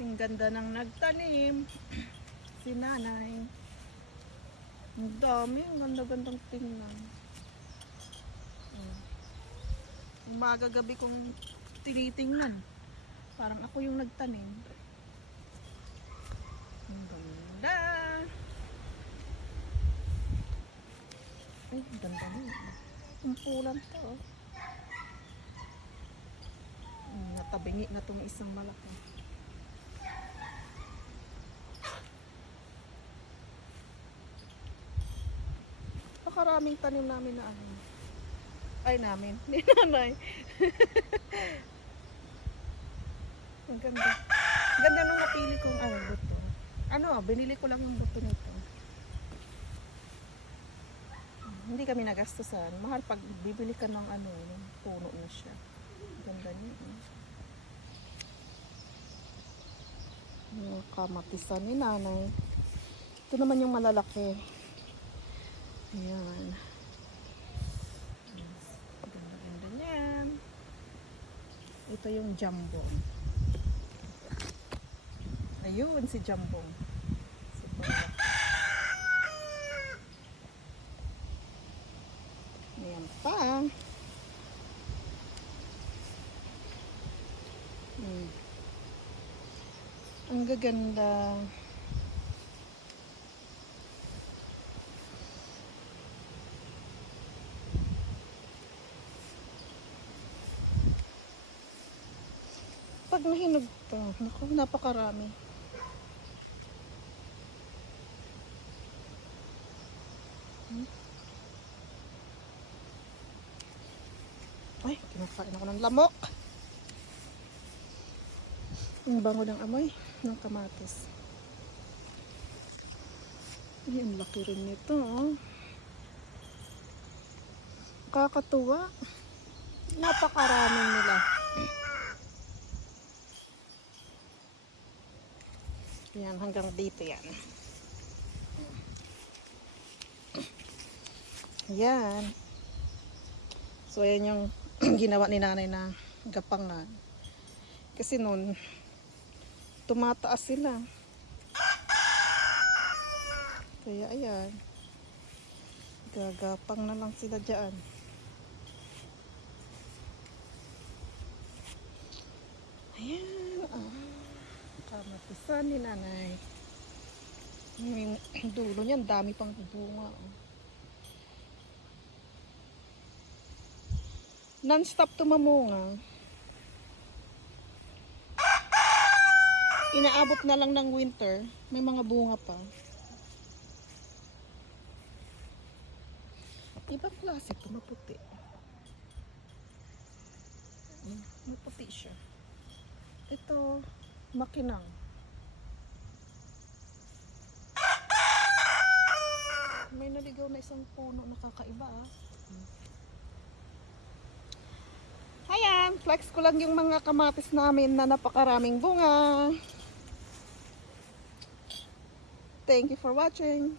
Kasing ganda ng nagtanim. Si nanay. Ang dami. Ang ganda-gandang tingnan. Umaga gabi kong tinitingnan. Parang ako yung nagtanim. Ang ganda. Ay, ganda niya. Ang pulan to. Natabingi na itong isang malaki. Pakaraming tanim namin na ano. Ay, namin. Ni nanay. Ang ganda. Ang ganda nung napili kong buto. Binili ko lang yung buto nito. Hindi kami nagastusan. Mahal pag bibili ka ng yung puno na siya. Ganda niya. Yung kamatisan ni nanay. Ito naman yung malalaki. Ayan. Ganda-ganda niyan. Ito yung jambong. Ayun si jambong. Ayan pa. Ang gaganda. Pag nahinog to, naku, napakarami. Ay, kinakain ako ng lamok. Ang bango ng amoy ng kamatis. Ay, ang laki rin nito. Kakatuwa. Napakarami nila. Yan, hanggang dito yan. Yan. So, ayan yung ginawa ni nanay na gapangan. Kasi nun, tumataas sila. Kaya, ayan. Gagapang na lang sila dyan. Ayan. Kamatisan ni nanay. Yung dulo niyan, dami pang bunga. Non-stop tumamunga. Inaabot na lang ng winter. May mga bunga pa. Ibang klase ito, maputi. Maputi siya. Ito, makinang. May naligaw na isang puno na kakaiba. Ayan, flex ko lang yung mga kamatis namin na napakaraming bunga. Thank you for watching.